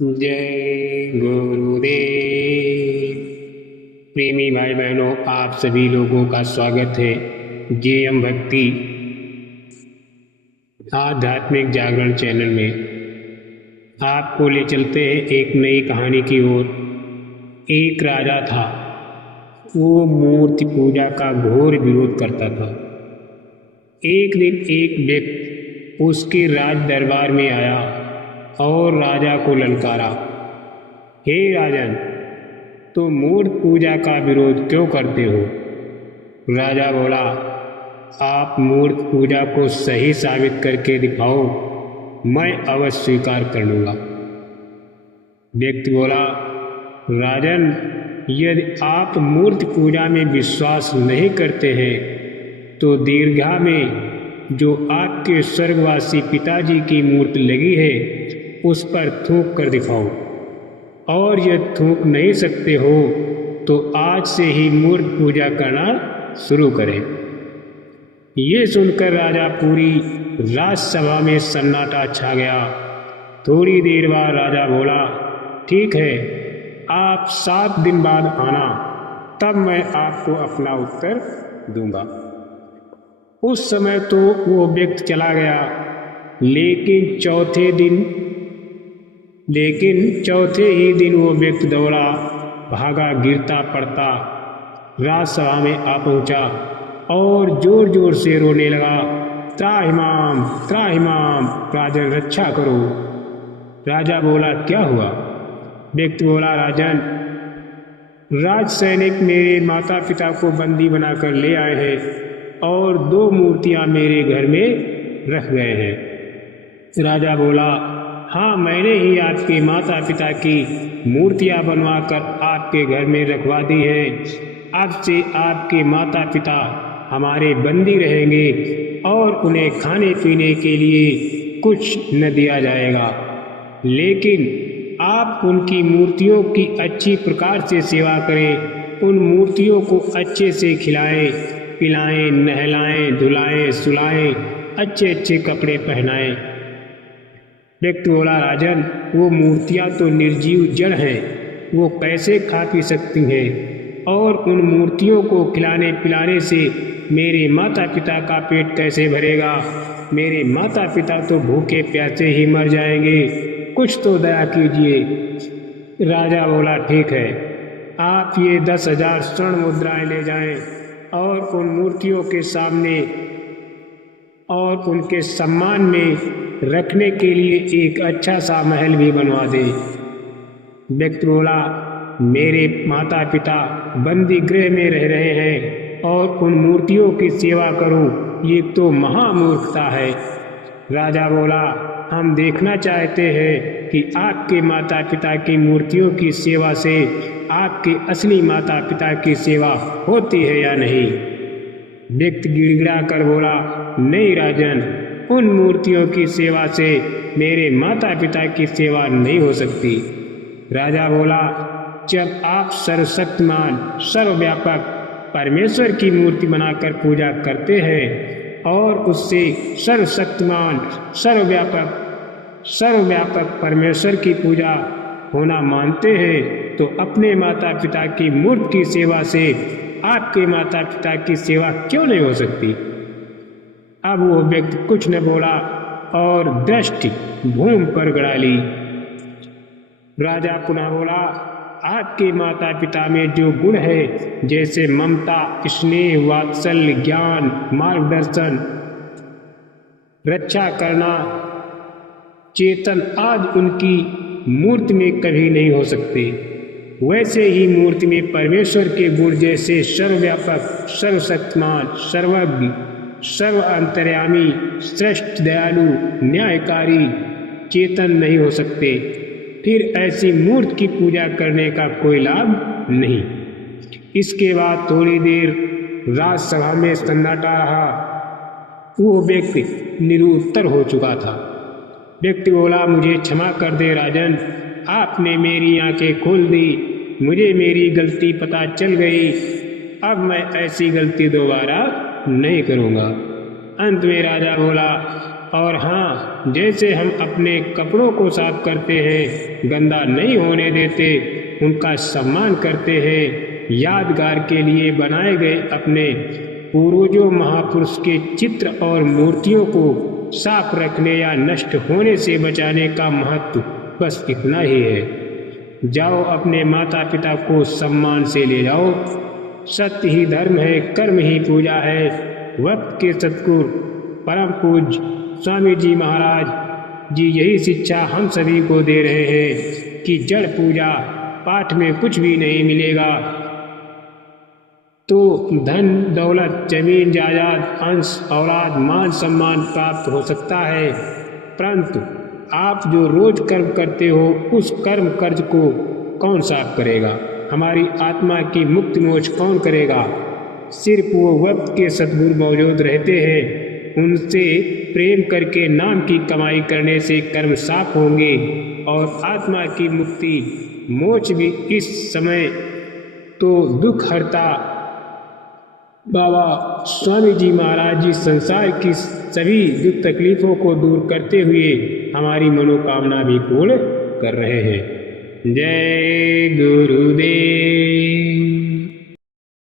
जय गुरुदेव। प्रेमी भाई बहनों, आप सभी लोगों का स्वागत है जेएम भक्ति आध्यात्मिक जागरण चैनल में। आपको ले चलते हैं एक नई कहानी की ओर। एक राजा था, वो मूर्ति पूजा का घोर विरोध करता था। एक दिन एक व्यक्ति उसके राज दरबार में आया और राजा को ललकारा, हे राजन, तुम मूर्ति पूजा का विरोध क्यों करते हो? राजा बोला, आप मूर्ति पूजा को सही साबित करके दिखाओ, मैं अवश्य स्वीकार कर लूंगा। व्यक्ति बोला, राजन, यदि आप मूर्ति पूजा में विश्वास नहीं करते हैं तो दीर्घा में जो आपके स्वर्गवासी पिताजी की मूर्ति लगी है उस पर थूक कर दिखाओ, और यदि थूक नहीं सकते हो तो आज से ही मूर्ति पूजा करना शुरू करें। ये सुनकर राजा पूरी राजसभा में सन्नाटा छा गया। थोड़ी देर बाद राजा बोला, ठीक है, आप 7 दिन बाद आना, तब मैं आपको अपना उत्तर दूंगा। उस समय तो वो व्यक्ति चला गया, लेकिन चौथे ही दिन वो व्यक्ति दौड़ा भागा, गिरता पड़ता राजसभा में आ पहुंचा और जोर जोर से रोने लगा, त्राहिमाम त्राहिमाम, राजन रक्षा करो। राजा बोला, क्या हुआ? व्यक्ति बोला, राजन, राज सैनिक मेरे माता पिता को बंदी बनाकर ले आए हैं और 2 मूर्तियां मेरे घर में रख गए हैं। राजा बोला, हाँ, मैंने ही आपके माता पिता की मूर्तियां बनवाकर आपके घर में रखवा दी हैं। अब से आपके माता पिता हमारे बंदी रहेंगे और उन्हें खाने पीने के लिए कुछ न दिया जाएगा, लेकिन आप उनकी मूर्तियों की अच्छी प्रकार से सेवा करें, उन मूर्तियों को अच्छे से खिलाएं पिलाएं, नहलाएं धुलाएं सुलाएं, अच्छे अच्छे कपड़े पहनाएं। व्यक्ति बोला, राजन, वो मूर्तियां तो निर्जीव जड़ हैं, वो कैसे खा पी सकती हैं, और उन मूर्तियों को खिलाने पिलाने से मेरे माता पिता का पेट कैसे भरेगा? मेरे माता पिता तो भूखे प्यासे ही मर जाएंगे, कुछ तो दया कीजिए। राजा बोला, ठीक है, आप ये 10,000 स्वर्ण मुद्राएं ले जाएं और उन मूर्तियों के सामने और उनके सम्मान में रखने के लिए एक अच्छा सा महल भी बनवा दे। व्यक्ति बोला, मेरे माता पिता बंदी गृह में रह रहे हैं और उन मूर्तियों की सेवा करूं, ये तो महामूर्खता है। राजा बोला, हम देखना चाहते हैं कि आपके माता पिता की मूर्तियों की सेवा से आपके असली माता पिता की सेवा होती है या नहीं। व्यक्ति गिड़गिड़ा कर बोला, नहीं राजन, उन मूर्तियों की सेवा से मेरे माता पिता की सेवा नहीं हो सकती। राजा बोला, जब आप सर्वशक्तिमान सर्वव्यापक परमेश्वर की मूर्ति बनाकर पूजा करते हैं और उससे सर्वशक्तिमान सर्वव्यापक परमेश्वर की पूजा होना मानते हैं, तो अपने माता पिता की मूर्ति की सेवा से आपके माता पिता की सेवा क्यों नहीं हो सकती? अब वो व्यक्ति कुछ न बोला और दृष्टि भूमि पर गड़ा ली। राजा पुनः बोला, आपके माता पिता में जो गुण है, जैसे ममता, स्नेह, वात्सल्य, ज्ञान, मार्गदर्शन, रक्षा करना, चेतन आदि उनकी मूर्ति में कभी नहीं हो सकते। वैसे ही मूर्ति में परमेश्वर के गुण जैसे सर्वव्यापक, सर्वशक्तिमान, सर्वज्ञ, सर्व अंतर्यामी, श्रेष्ठ, दयालु, न्यायकारी, चेतन नहीं हो सकते। फिर ऐसी मूर्ति की पूजा करने का कोई लाभ नहीं। इसके बाद थोड़ी देर राजसभा में सन्नाटा रहा। वो व्यक्ति निरुत्तर हो चुका था। व्यक्ति बोला, मुझे क्षमा कर दे राजन, आपने मेरी आंखें खोल दी, मुझे मेरी गलती पता चल गई, अब मैं ऐसी गलती दोबारा नहीं करूँगा। अंत में राजा बोला, और हाँ, जैसे हम अपने कपड़ों को साफ करते हैं, गंदा नहीं होने देते, उनका सम्मान करते हैं, यादगार के लिए बनाए गए अपने पूर्वजों महापुरुष के चित्र और मूर्तियों को साफ रखने या नष्ट होने से बचाने का महत्व बस इतना ही है। जाओ, अपने माता पिता को सम्मान से ले जाओ। सत्य ही धर्म है, कर्म ही पूजा है। वक्त के सतगुरु परम पूज्य स्वामी जी महाराज जी यही शिक्षा हम सभी को दे रहे हैं कि जड़ पूजा पाठ में कुछ भी नहीं मिलेगा तो धन दौलत जमीन जायदाद अंश औलाद मान सम्मान प्राप्त हो सकता है, परंतु आप जो रोज कर्म करते हो उस कर्म कर्ज को कौन साफ करेगा? हमारी आत्मा की मुक्ति मोक्ष कौन करेगा? सिर्फ वो वक्त के सद्गुरु मौजूद रहते हैं। उनसे प्रेम करके नाम की कमाई करने से कर्म साफ होंगे और आत्मा की मुक्ति मोक्ष भी इस समय तो दुख हरता बाबा स्वामी जी महाराज जी संसार की सभी दुख तकलीफों को दूर करते हुए हमारी मनोकामना भी पूर्ण कर रहे हैं। जय गुरुदेव।